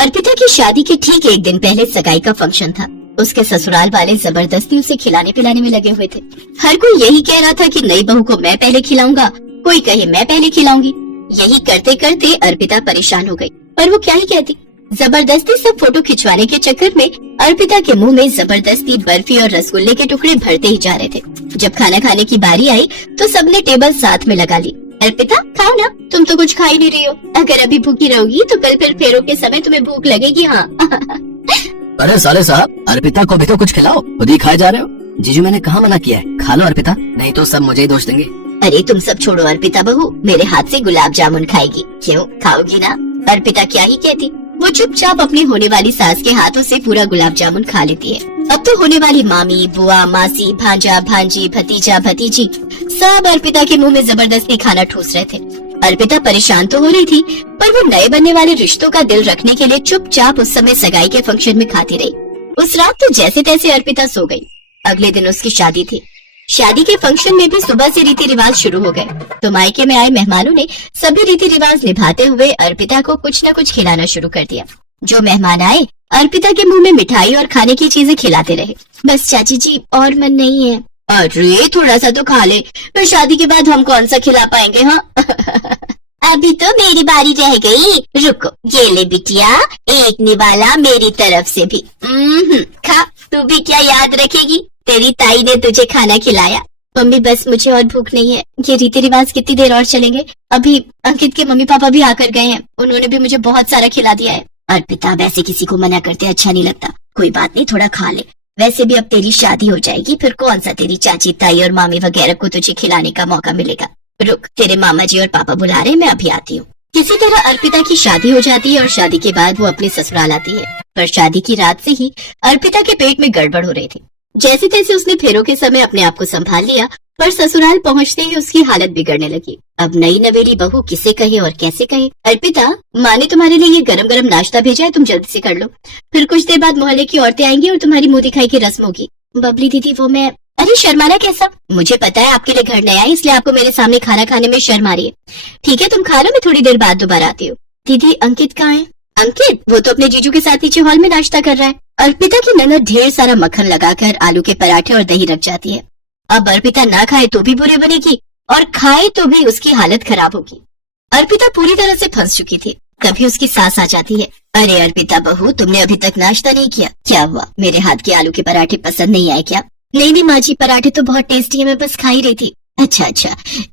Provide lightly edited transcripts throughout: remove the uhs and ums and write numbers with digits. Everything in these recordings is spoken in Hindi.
अर्पिता की शादी के ठीक एक दिन पहले सगाई का फंक्शन था। उसके ससुराल वाले जबरदस्ती उसे खिलाने पिलाने में लगे हुए थे। हर कोई यही कह रहा था कि नई बहू को मैं पहले खिलाऊंगा, कोई कहे मैं पहले खिलाऊंगी। यही करते करते अर्पिता परेशान हो गई, पर वो क्या ही कहती। जबरदस्ती सब फोटो खिंचवाने के चक्कर में अर्पिता के मुंह में जबरदस्ती बर्फी और रसगुल्ले के टुकड़े भरते ही जा रहे थे। जब खाना खाने की बारी आई तो सबने टेबल साथ में लगा ली। अर्पिता खाओ ना, तुम तो कुछ खा ही नहीं रही हो। अगर अभी भूखी रहोगी तो कल फिर फेरों के समय तुम्हें भूख लगेगी। हाँ अरे साले साहब, अर्पिता को भी तो कुछ खिलाओ, खुद ही खाए जा रहे हो। जीजू मैंने कहाँ मना किया है, खा लो अर्पिता, नहीं तो सब मुझे ही दोष देंगे। अरे तुम सब छोड़ो, अर्पिता बहू मेरे हाथ से गुलाब जामुन खाएगी। क्यों, खाओगी ना? अर्पिता क्या ही कहती, वो चुपचाप अपनी होने वाली सास के हाथों से पूरा गुलाब जामुन खा लेती है। अब तो होने वाली मामी, बुआ, मासी, भांजा, भांजी, भतीजा, भतीजी सब अर्पिता के मुंह में जबरदस्ती खाना ठूस रहे थे। अर्पिता परेशान तो हो रही थी, पर वो नए बनने वाले रिश्तों का दिल रखने के लिए चुपचाप उस समय सगाई के फंक्शन में खाती रही। उस रात तो जैसे तैसे अर्पिता सो गई। अगले दिन उसकी शादी थी। शादी के फंक्शन में भी सुबह से रीति रिवाज शुरू हो गए, तो मायके में आए मेहमानों ने सभी रीति रिवाज निभाते हुए अर्पिता को कुछ न कुछ खिलाना शुरू कर दिया। जो मेहमान आए अर्पिता के मुंह में मिठाई और खाने की चीजें खिलाते रहे। बस चाची जी और मन नहीं है। अरे थोड़ा सा तो खा ले, फिर शादी के बाद हम कौन सा खिला पाएंगे। हाँ अभी तो मेरी बारी रह गई। रुको, ये ले बिटिया, एक निवाला मेरी तरफ से भी। खा, तू भी क्या याद रखेगी, तेरी ताई ने तुझे खाना खिलाया। मम्मी बस मुझे और भूख नहीं है। ये रीति रिवाज कितनी देर और चलेंगे? अभी अंकित के मम्मी पापा भी आकर गए हैं, उन्होंने भी मुझे बहुत सारा खिला दिया है। अर्पिता वैसे किसी को मना करते अच्छा नहीं लगता, कोई बात नहीं, थोड़ा खा ले। वैसे भी अब तेरी शादी हो जाएगी, फिर कौन सा तेरी चाची ताई और मामी वगैरह को तुझे खिलाने का मौका मिलेगा। रुक, तेरे मामा जी और पापा बुला रहे, मैं अभी आती हूँ। किसी तरह अर्पिता की शादी हो जाती है और शादी के बाद वो अपने ससुराल आती है। पर शादी की रात से ही अर्पिता के पेट में गड़बड़ हो रही थी। जैसे तैसे उसने फेरों के समय अपने आप को संभाल लिया, पर ससुराल पहुंचते ही उसकी हालत बिगड़ने लगी। अब नई नवेली बहू किसे कहे और कैसे कहे। अर्पिता, माँ ने तुम्हारे लिए ये गरम गरम नाश्ता भेजा है, तुम जल्दी से कर लो, फिर कुछ देर बाद मोहल्ले की औरतें आएंगी और तुम्हारी मुंह दिखाई की रस्म होगी। बबली दीदी वो मैं। अरे शर्माना कैसा, मुझे पता है आपके लिए घर नया है, इसलिए आपको मेरे सामने खाना खाने में शर्म आ रही है। ठीक है तुम खा लो, मैं थोड़ी देर बाद दोबारा आती हूँ। दीदी अंकित कहाँ है? अंकित वो तो अपने जीजू के साथ नीचे हॉल में नाश्ता कर रहा है। अर्पिता की ननद ढेर सारा मक्खन लगाकर आलू के पराठे और दही रख जाती है। अब अर्पिता ना खाए तो भी बुरे बनेगी और खाए तो भी उसकी हालत खराब होगी। अर्पिता पूरी तरह से फंस चुकी थी। तभी उसकी सास आ जाती है। अरे अर्पिता बहू, तुमने अभी तक नाश्ता नहीं किया, क्या हुआ? मेरे हाथ के आलू के पराठे पसंद नहीं आए क्या? नहीं माँ जी, पराठे तो बहुत टेस्टी है, मैं बस खा ही रही थी। अच्छा,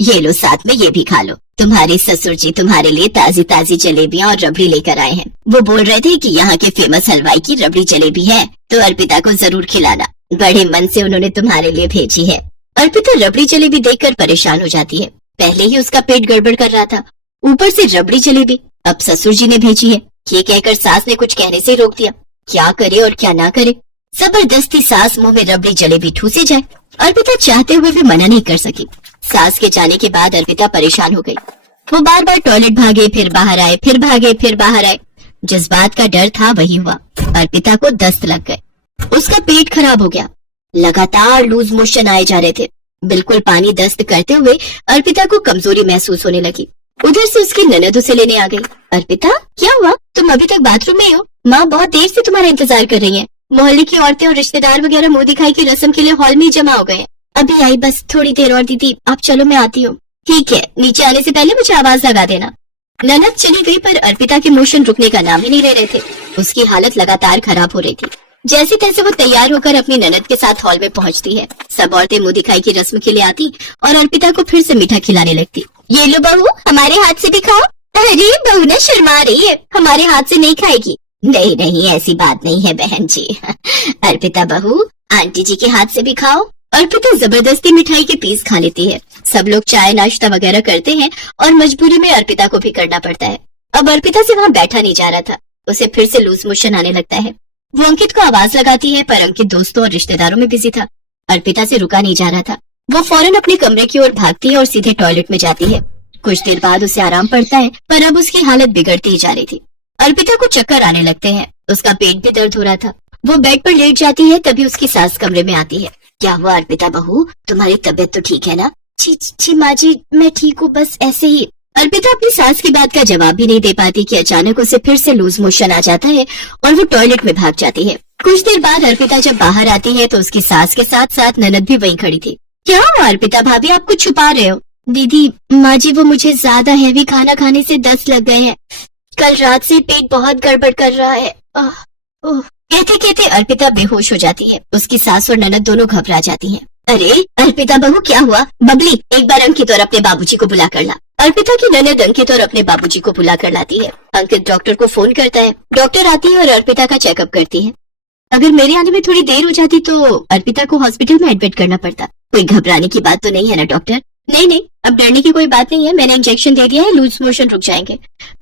ये लो साथ में ये भी खा लो। तुम्हारे ससुर जी तुम्हारे लिए ताजी ताजी जलेबियाँ और रबड़ी लेकर आए हैं। वो बोल रहे थे कि यहाँ के फेमस हलवाई की रबड़ी जलेबी है, तो अर्पिता को जरूर खिलाना। बड़े मन से उन्होंने तुम्हारे लिए भेजी है। अर्पिता रबड़ी जलेबी देखकर परेशान हो जाती है। पहले ही उसका पेट गड़बड़ कर रहा था, ऊपर से रबड़ी जलेबी अब ससुर जी ने भेजी है। ये कहकर सास ने कुछ कहने से रोक दिया। क्या करे और क्या ना करे, जबरदस्ती सास मुंह में रबड़ी जलेबी ठूसे जाए। अर्पिता चाहते हुए भी मना नहीं कर सकी। सास के जाने के बाद अर्पिता परेशान हो गई। वो बार बार टॉयलेट भागे, फिर बाहर आए, फिर भागे, फिर बाहर आए। जिस बात का डर था वही हुआ। अर्पिता को दस्त लग गए, उसका पेट खराब हो गया, लगातार लूज मोशन आए जा रहे थे। बिल्कुल पानी दस्त करते हुए अर्पिता को कमजोरी महसूस होने लगी। उधर से उसकी ननद उसे लेने आ गई। अर्पिता क्या हुआ, तुम अभी तक बाथरूम में हो? माँ बहुत देर से तुम्हारा इंतजार कर रही है। मोहल्ले की औरतें और रिश्तेदार वगैरह मुंह दिखाई की रस्म के लिए हॉल में ही जमा हो गए। अभी आई, बस थोड़ी देर और दीदी, आप चलो मैं आती हूँ। ठीक है, नीचे आने से पहले मुझे आवाज लगा देना। ननद चली गई, पर अर्पिता के मोशन रुकने का नाम ही नहीं ले रहे थे। उसकी हालत लगातार खराब हो रही थी। जैसे तैसे वो तैयार होकर अपनी ननद के साथ हॉल में पहुंचती है। सब औरतें मुंह दिखाई की रस्म के लिए आती और अर्पिता को फिर से मीठा खिलाने लगती। ये लो बहू, हमारे हाथ से भी खाओ। अरे बहू ना शर्मा रही है, हमारे हाथ से नहीं खाएगी। नहीं, ऐसी बात नहीं है बहन जी। अर्पिता बहू, आंटी जी के हाथ से भी खाओ। अर्पिता जबरदस्ती मिठाई के पीस खा लेती है। सब लोग चाय नाश्ता वगैरह करते हैं और मजबूरी में अर्पिता को भी करना पड़ता है। अब अर्पिता से वहाँ बैठा नहीं जा रहा था, उसे फिर से लूज मोशन आने लगता है। वो अंकित को आवाज लगाती है, पर अंकित दोस्तों और रिश्तेदारों में बिजी था। अर्पिता से रुका नहीं जा रहा था। वो फौरन अपने कमरे की ओर भागती है और सीधे टॉयलेट में जाती है। कुछ देर बाद उसे आराम पड़ता है, पर अब उसकी हालत बिगड़ती ही जा रही थी। अर्पिता को चक्कर आने लगते हैं, उसका पेट भी दर्द हो रहा था। वो बेड पर लेट जाती है, तभी उसकी सास कमरे में आती है। क्या हुआ अर्पिता बहू, तुम्हारी तबीयत तो ठीक है ना? जी माँ जी, मैं ठीक हूँ, बस ऐसे ही। अर्पिता अपनी सास की बात का जवाब भी नहीं दे पाती कि अचानक उसे फिर से लूज मोशन आ जाता है और वो टॉयलेट में भाग जाती है। कुछ देर बाद अर्पिता जब बाहर आती है तो उसकी सास के साथ साथ ननद भी वहीं खड़ी थी। क्या हुआ अर्पिता भाभी, आप कुछ छुपा रहे हो? दीदी, माँ जी वो मुझे ज्यादा हैवी खाना खाने से दस्त लग गए हैं। कल रात से पेट बहुत गड़बड़ कर रहा है। कहते कहते अर्पिता बेहोश हो जाती है। उसकी सास और ननद दोनों घबरा जाती हैं। अरे अर्पिता बहू, क्या हुआ? बबली, एक बार अंकित और अपने बाबूजी को बुला कर ला। अर्पिता की ननद अंकित और अपने बाबूजी को बुला कर लाती है। अंकित डॉक्टर को फोन करता है। डॉक्टर आती है और अर्पिता का चेकअप करती है। अगर मेरे आने में थोड़ी देर हो जाती तो अर्पिता को हॉस्पिटल में एडमिट करना पड़ता। कोई घबराने की बात तो नहीं है ना डॉक्टर? नहीं, अब डरने की कोई बात नहीं है। मैंने इंजेक्शन दे दिया है, लूज मोशन रुक जाएंगे।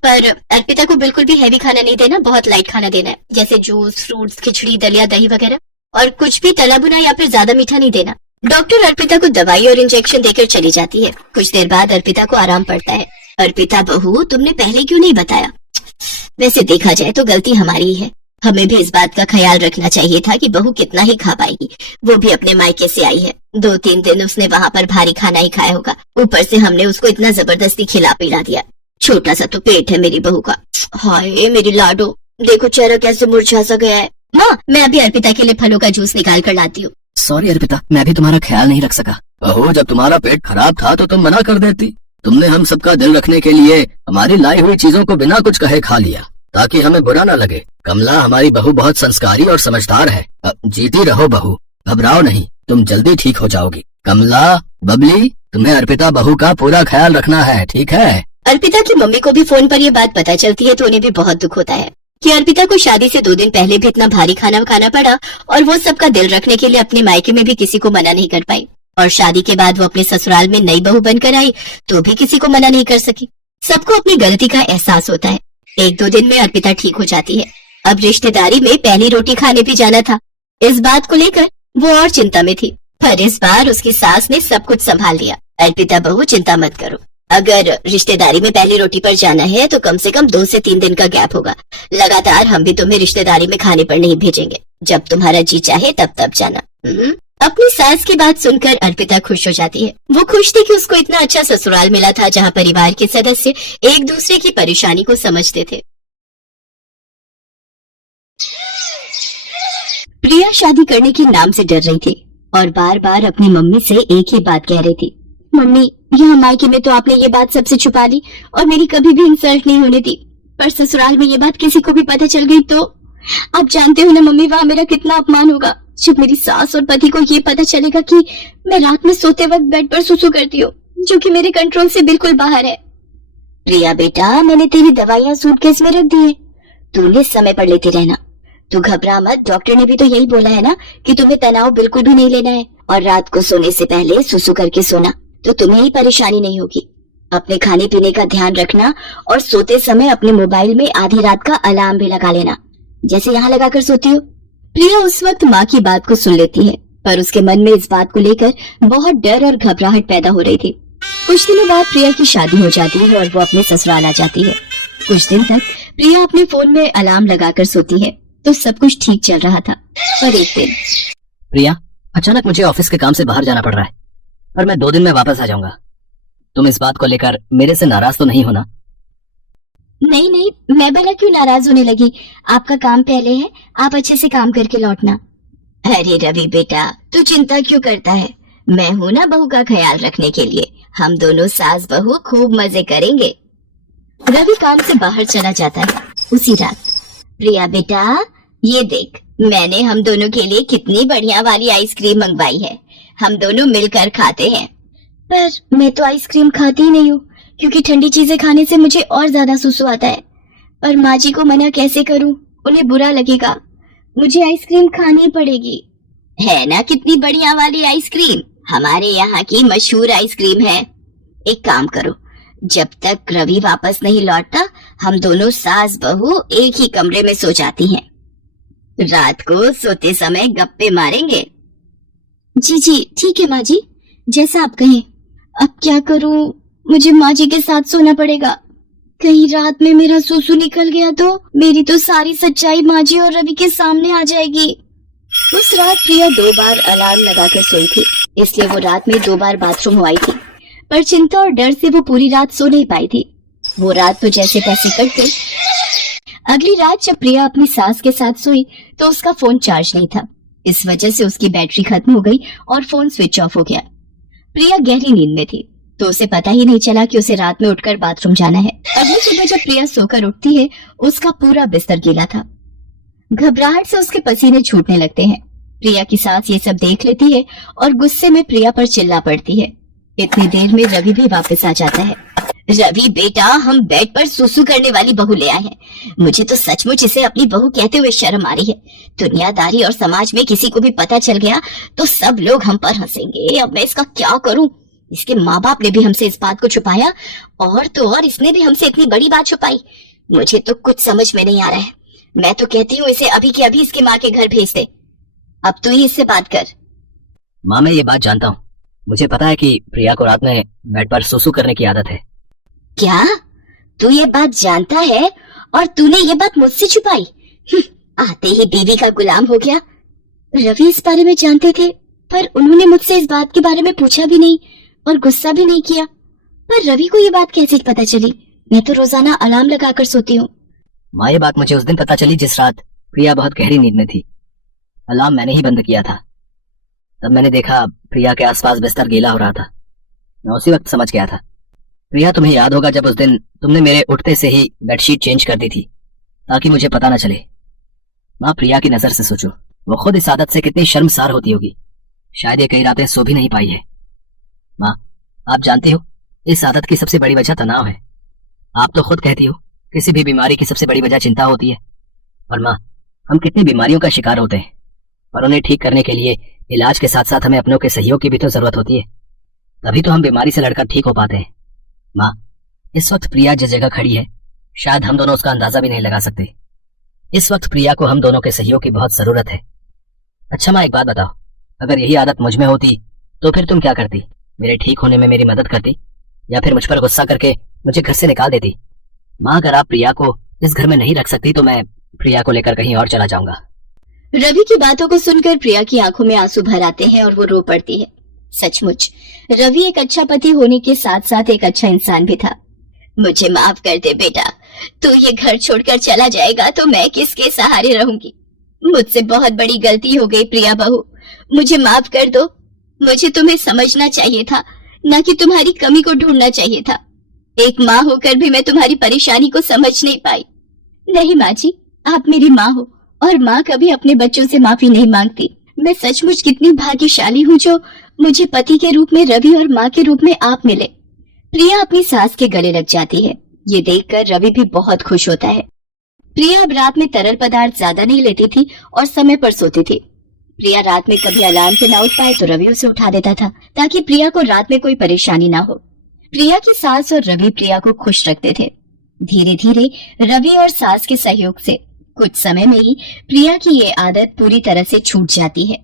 पर अर्पिता को बिल्कुल भी हैवी खाना नहीं देना, बहुत लाइट खाना देना है, जैसे जूस, फ्रूट्स, खिचड़ी, दलिया, दही वगैरह, और कुछ भी तला भुना या फिर ज्यादा मीठा नहीं देना। डॉक्टर अर्पिता को दवाई और इंजेक्शन देकर चली जाती है। कुछ देर बाद अर्पिता को आराम पड़ता है। अर्पिता बहू, तुमने पहले क्यों नहीं बताया? वैसे देखा जाए तो गलती हमारी ही है। हमें भी इस बात का ख्याल रखना चाहिए था कि बहू कितना ही खा पाएगी। वो भी अपने मायके से आई है। 2-3 दिन उसने वहाँ पर भारी खाना ही खाया होगा। ऊपर से हमने उसको इतना जबरदस्ती खिला पिला दिया। छोटा सा तो पेट है मेरी बहू का। हाय मेरी लाडो, देखो चेहरा कैसे मुरझा सा गया है। माँ, मैं अभी अर्पिता के लिए फलों का जूस निकाल कर लाती हूँ। सॉरी अर्पिता, मैं भी तुम्हारा ख्याल नहीं रख सका। बहू, जब तुम्हारा पेट खराब था तो तुम मना कर देती। तुमने हम सबका दिल रखने के लिए हमारी लाई हुई चीजों को बिना कुछ कहे खा लिया ताकि हमें बुरा ना लगे। कमला, हमारी बहू बहुत संस्कारी और समझदार है। जीती रहो बहू, घबराओ नहीं, तुम जल्दी ठीक हो जाओगी। कमला, बबली, तुम्हें अर्पिता बहू का पूरा ख्याल रखना है, ठीक है? अर्पिता की मम्मी को भी फोन पर ये बात पता चलती है तो उन्हें भी बहुत दुख होता है कि अर्पिता को शादी से 2 दिन पहले भी इतना भारी खाना खाना पड़ा और वो सबका दिल रखने के लिए अपने मायके में भी किसी को मना नहीं कर पाई, और शादी के बाद वो अपने ससुराल में नई बहू बनकर आई तो भी किसी को मना नहीं कर सकी। सबको अपनी गलती का एहसास होता है। 1-2 दिन में अर्पिता ठीक हो जाती है। अब रिश्तेदारी में पहली रोटी खाने भी जाना था। इस बात को लेकर वो और चिंता में थी, पर इस बार उसकी सास ने सब कुछ संभाल लिया। अर्पिता बहू, चिंता मत करो। अगर रिश्तेदारी में पहली रोटी पर जाना है तो कम से कम 2 से 3 दिन का गैप होगा। लगातार हम भी तुम्हें रिश्तेदारी में खाने पर नहीं भेजेंगे। जब तुम्हारा जी चाहे तब जाना। अपनी सास की बात सुनकर अर्पिता खुश हो जाती है। वो खुश थी कि उसको इतना अच्छा ससुराल मिला था जहाँ परिवार के सदस्य एक दूसरे की परेशानी को समझते थे। प्रिया शादी करने के नाम से डर रही थी और बार बार अपनी मम्मी से एक ही बात कह रही थी। मम्मी, यहाँ मायके में तो आपने ये बात सबसे छुपा ली और मेरी कभी भी इंसल्ट नहीं होने दी, पर ससुराल में ये बात किसी को भी पता चल गई तो आप जानते हो ना मम्मी, वहाँ मेरा कितना अपमान होगा। जब मेरी सास और पति को ये पता चलेगा कि मैं रात में सोते वक्त बेड पर सुसु करती हूँ, जो कि मेरे कंट्रोल से बिल्कुल बाहर है। प्रिया बेटा, मैंने तेरी दवाइयाँ सूटकेस में रख दी है, तूने समय पर लेते रहना। तू घबरा मत, डॉक्टर ने भी तो यही बोला है ना कि तुम्हें तनाव बिल्कुल भी नहीं लेना है, और रात को सोने से पहले सुसु करके सोना, तो तुम्हें ही परेशानी नहीं होगी। अपने खाने पीने का ध्यान रखना और सोते समय अपने मोबाइल में आधी रात का अलार्म भी लगा लेना, जैसे यहाँ लगाकर सोती हो। प्रिया उस वक्त माँ की बात को सुन लेती है, पर उसके मन में इस बात को लेकर बहुत डर और घबराहट पैदा हो रही थी। कुछ दिनों बाद प्रिया की शादी हो जाती है और वो अपने ससुराल आ जाती है। कुछ दिन तक प्रिया अपने फोन में अलार्म लगाकर सोती है तो सब कुछ ठीक चल रहा था। पर एक दिन प्रिया, अचानक मुझे ऑफिस के काम से बाहर जाना पड़ रहा है और मैं 2 दिन में वापस आ जाऊंगा। तुम इस बात को लेकर मेरे से नाराज तो नहीं होना? नहीं, मैं भला क्यों नाराज होने लगी? आपका काम पहले है, आप अच्छे से काम करके लौटना। अरे रवि बेटा, तू चिंता क्यों करता है? मैं हूँ ना बहू का ख्याल रखने के लिए। हम दोनों सास बहू खूब मजे करेंगे। रवि काम से बाहर चला जाता है। उसी रात, प्रिया बेटा, ये देख, मैंने हम दोनों के लिए कितनी बढ़िया वाली आइसक्रीम मंगवाई है। हम दोनों मिलकर खाते हैं। पर मैं तो आइसक्रीम खाती ही नहीं हूँ, क्योंकि ठंडी चीजें खाने से मुझे और ज्यादा सुसु आता है। पर माँ जी को मना कैसे करूँ? उन्हें बुरा लगेगा। मुझे आइसक्रीम खानी पड़ेगी। है ना कितनी बढ़िया वाली आइसक्रीम, हमारे यहाँ की मशहूर आइसक्रीम है। एक काम करो, जब तक रवि वापस नहीं लौटता हम दोनों सास बहू एक ही कमरे में सो जाती हैं। रात को सोते समय गप्पे मारेंगे। जी ठीक है माँ जी, जैसा आप कहें। अब क्या करूँ? मुझे माँ जी के साथ सोना पड़ेगा। कहीं रात में मेरा सुसु निकल गया तो मेरी तो सारी सच्चाई माँ जी और रवि के सामने आ जाएगी। उस रात प्रिया 2 बार अलार्म लगाकर सोई थी, इसलिए वो रात में 2 बार बाथरूम हो आई थी। पर चिंता और डर से वो पूरी रात सो नहीं पाई थी। वो रात तो जैसे तैसे कट गई। अगली रात जब प्रिया अपनी सास के साथ सोई तो उसका फोन चार्ज नहीं था। इस वजह से उसकी बैटरी खत्म हो गई और फोन स्विच ऑफ हो गया। प्रिया गहरी नींद में थी तो उसे पता ही नहीं चला कि उसे रात में उठकर बाथरूम जाना है। अगली सुबह जब प्रिया सोकर उठती है उसका पूरा बिस्तर गीला था। घबराहट से उसके पसीने छूटने लगते हैं। प्रिया की सास ये सब देख लेती है और गुस्से में प्रिया पर चिल्ला पड़ती है। इतनी देर में रवि भी वापस आ जाता है। रवि बेटा, हम बेड पर सुसु करने वाली बहू ले आए हैं। मुझे तो सचमुच इसे अपनी बहू कहते हुए शर्म आ रही है। दुनियादारी और समाज में किसी को भी पता चल गया तो सब लोग हम पर हंसेंगे। अब मैं इसका क्या करूं? इसके माँ बाप ने भी हमसे इस बात को छुपाया और तो और इसने भी हमसे इतनी बड़ी बात छुपाई। मुझे तो कुछ समझ में नहीं आ रहा है। मैं तो कहती हूँ इसे अभी के अभी इसके माँ के घर भेज दे। अब तू ही इससे बात कर। माँ, मैं ये बात जानता हूँ। मुझे पता है कि प्रिया को रात में बेड पर सुसु करने की आदत है। क्या तू ये बात जानता है और तूने ये बात मुझसे छुपाई? आते ही बीवी का गुलाम हो गया। रवि इस बारे में जानते थे पर उन्होंने मुझसे इस बात के बारे में पूछा भी नहीं और गुस्सा भी नहीं किया। पर रवि को ये बात कैसे पता चली? मैं तो रोजाना अलार्म लगाकर सोती हूँ। माँ, ये बात मुझे उस दिन पता चली जिस रात प्रिया बहुत गहरी नींद में थी। अलार्म मैंने ही बंद किया था। तब मैंने देखा प्रिया के आसपास बिस्तर गीला हो रहा था। मैं उसी वक्त समझ गया था। प्रिया, तुम्हें याद होगा जब उस दिन तुमने मेरे उठते से ही बेडशीट चेंज कर दी थी ताकि मुझे पता न चले। माँ, प्रिया की नजर से सोचो, वो खुद इस आदत से कितनी शर्मसार होती होगी। शायद ये कई रातें सो भी नहीं पाई है। माँ, आप जानती हो इस आदत की सबसे बड़ी वजह तनाव है। आप तो खुद कहती हो किसी भी बीमारी की सबसे बड़ी वजह चिंता होती है। और माँ, हम कितनी बीमारियों का शिकार होते हैं और उन्हें ठीक करने के लिए इलाज के साथ साथ हमें अपनों के सहयोग की भी तो जरूरत होती है। तभी तो हम बीमारी से लड़कर ठीक हो पाते हैं। माँ, इस वक्त प्रिया जिस जगह खड़ी है शायद हम दोनों उसका अंदाजा भी नहीं लगा सकते। इस वक्त प्रिया को हम दोनों के सहयोग की बहुत जरूरत है। अच्छा माँ, एक बात बताओ, अगर यही आदत मुझ में होती तो फिर तुम क्या करती? मेरे ठीक होने में मेरी मदद करती या फिर मुझ पर गुस्सा करके मुझे घर से निकाल देती? माँ, अगर आप प्रिया को इस घर में नहीं रख सकती तो मैं प्रिया को लेकर कहीं और चला जाऊंगा। रवि की बातों को सुनकर प्रिया की आंखों में आंसू भर आते हैं और वो रो पड़ती है। सचमुच रवि एक अच्छा पति होने के साथ साथ एक अच्छा इंसान भी था। मुझे माफ कर दे बेटा, तू ये घर छोड़कर चला जाएगा तो मैं किसके सहारे रहूंगी? मुझसे बहुत बड़ी गलती हो गई प्रिया बहू, मुझे माफ कर दो। मुझे तुम्हें समझना चाहिए था, ना कि तुम्हारी कमी को ढूंढना चाहिए था। एक माँ होकर भी मैं तुम्हारी परेशानी को समझ नहीं पाई। नहीं माँ जी, आप मेरी माँ हो और माँ कभी अपने बच्चों से माफी नहीं मांगती। मैं सचमुच कितनी भाग्यशाली हूँ जो मुझे पति के रूप में रवि और माँ के रूप में आप मिले। प्रिया अपनी सास के गले लग जाती है। ये देखकर रवि भी बहुत खुश होता है। प्रिया अब रात में तरल पदार्थ ज्यादा नहीं लेती थी और समय पर सोती थी। प्रिया रात में कभी अलार्म से ना उठ पाए तो रवि उसे उठा देता था ताकि प्रिया को रात में कोई परेशानी ना हो। प्रिया की सास और रवि प्रिया को खुश रखते थे। धीरे धीरे रवि और सास के सहयोग से कुछ समय में ही प्रिया की ये आदत पूरी तरह से छूट जाती है।